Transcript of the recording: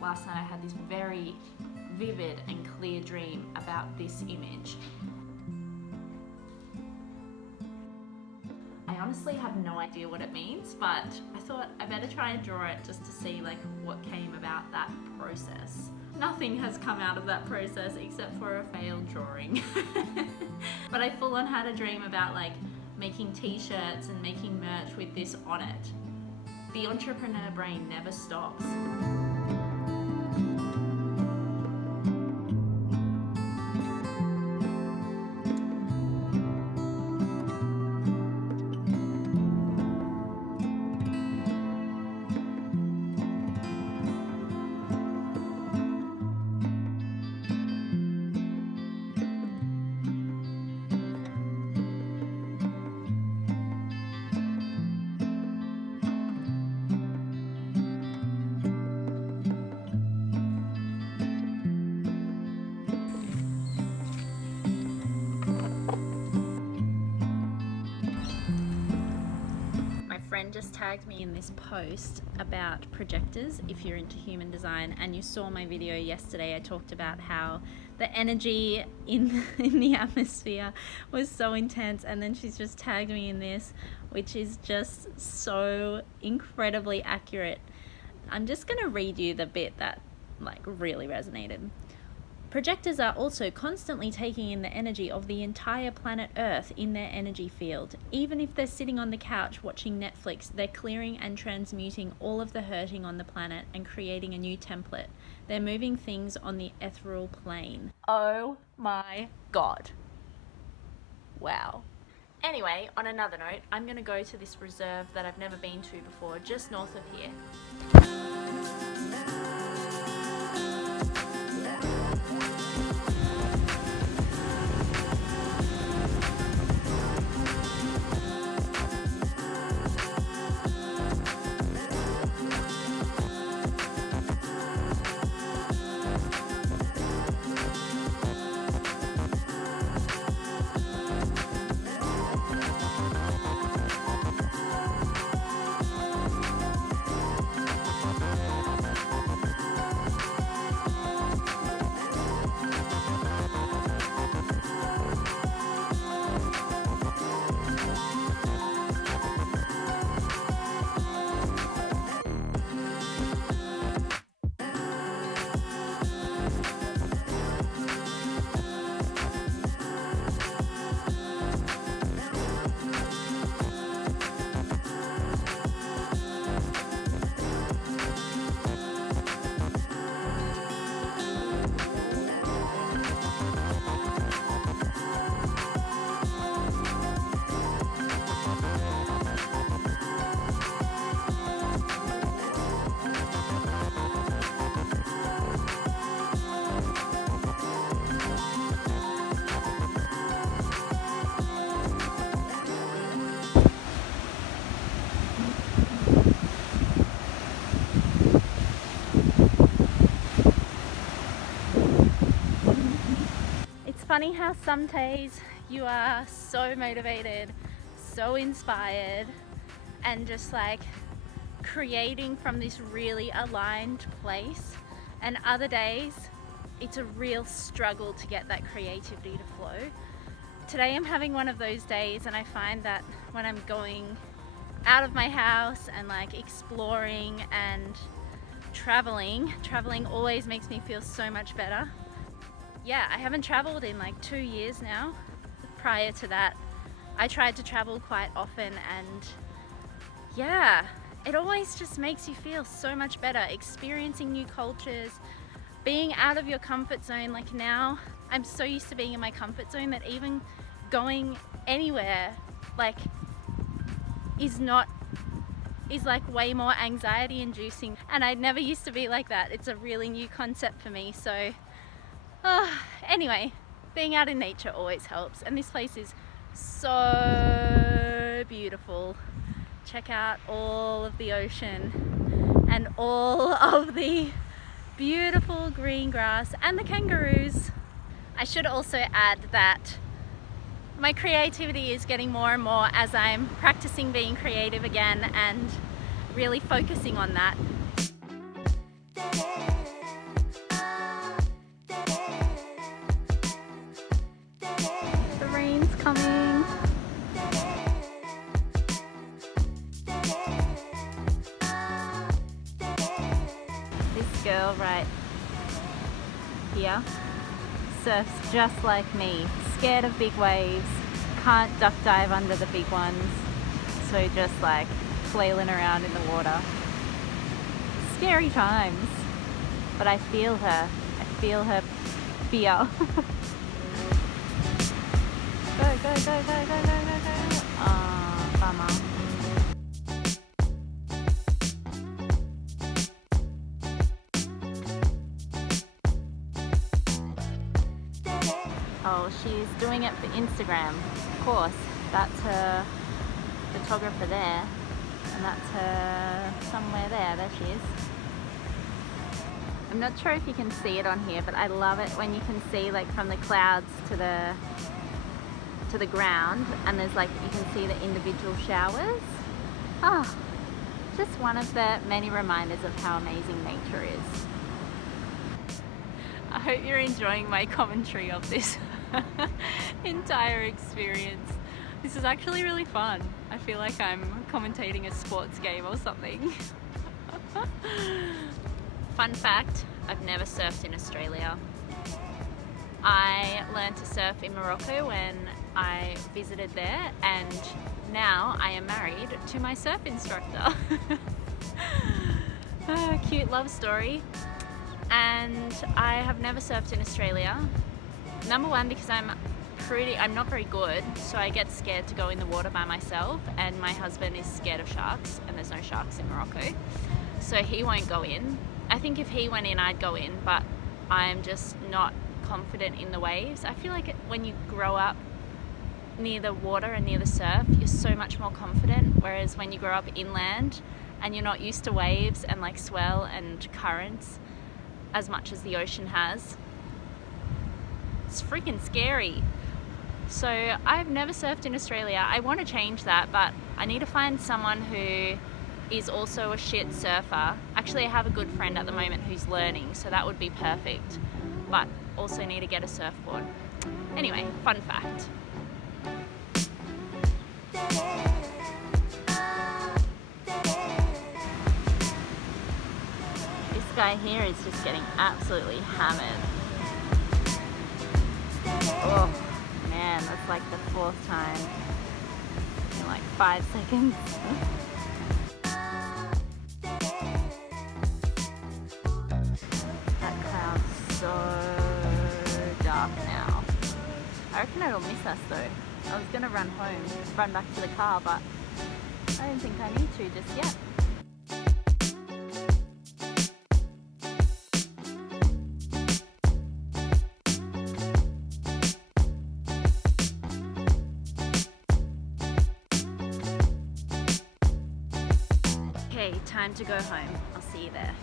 last night I had this very vivid and clear dream about this image. I honestly have no idea what it means, but I thought I better try and draw it just to see like what came about that process. Nothing has come out of that process except for a failed drawing. But I full on had a dream about like making t-shirts and making merch with this on it. The entrepreneur brain never stops. Just tagged me in this post about projectors if you're into human design, and you saw my video yesterday. I talked about how the energy in the atmosphere was so intense, and then she's just tagged me in this, which is just so incredibly accurate. I'm just gonna read you the bit that like really resonated. Projectors are also constantly taking in the energy of the entire planet Earth in their energy field. Even if they're sitting on the couch watching Netflix, they're clearing and transmuting all of the hurting on the planet and creating a new template. They're moving things on the ethereal plane. Oh my God. Wow. Anyway, on another note, I'm gonna go to this reserve that I've never been to before, just north of here. Funny how some days you are so motivated, so inspired, and just like creating from this really aligned place, and other days it's a real struggle to get that creativity to flow. Today I'm having one of those days, and I find that when I'm going out of my house and like exploring and traveling always makes me feel so much better. Yeah, I haven't traveled in like 2 years now. Prior to that, I tried to travel quite often, and yeah, it always just makes you feel so much better. Experiencing new cultures, being out of your comfort zone. Like now, I'm so used to being in my comfort zone that even going anywhere like is like way more anxiety inducing, and I never used to be like that. It's a really new concept for me. So anyway, being out in nature always helps, and this place is so beautiful. Check out all of the ocean and all of the beautiful green grass and the kangaroos. I should also add that my creativity is getting more and more as I'm practicing being creative again and really focusing on that. right here surfs just like me, scared of big waves, can't duck dive under the big ones, so just like flailing around in the water. Scary times, but I feel her fear. Go, go, go, go, go, go, go, go. Oh, bummer. Oh, she's doing it for Instagram. Of course, that's her photographer there, and that's her somewhere there. There she is. I'm not sure if you can see it on here, but I love it when you can see like from the clouds to the ground, and there's like, you can see the individual showers. Oh, just one of the many reminders of how amazing nature is. I hope you're enjoying my commentary of this entire experience. This is actually really fun. I feel like I'm commentating a sports game or something. Fun fact, I've never surfed in Australia. I learned to surf in Morocco when I visited there, and now I am married to my surf instructor. Cute love story. And I have never surfed in Australia. Number one, because I'm not very good, so I get scared to go in the water by myself, and my husband is scared of sharks, and there's no sharks in Morocco, so he won't go in. I think if he went in, I'd go in, but I'm just not confident in the waves. I feel like when you grow up near the water and near the surf, you're so much more confident, whereas when you grow up inland and you're not used to waves and like swell and currents as much as the ocean has, it's freaking scary. So I've never surfed in Australia. I want to change that, but I need to find someone who is also a shit surfer. Actually, I have a good friend at the moment who's learning, so that would be perfect, but also need to get a surfboard. Anyway, fun fact. This guy here is just getting absolutely hammered. Oh man, that's like the 4th time in like 5 seconds. That cloud's so dark now. I reckon it'll miss us though. I was gonna run back to the car, but I don't think I need to just yet. Okay, time to go home. I'll see you there.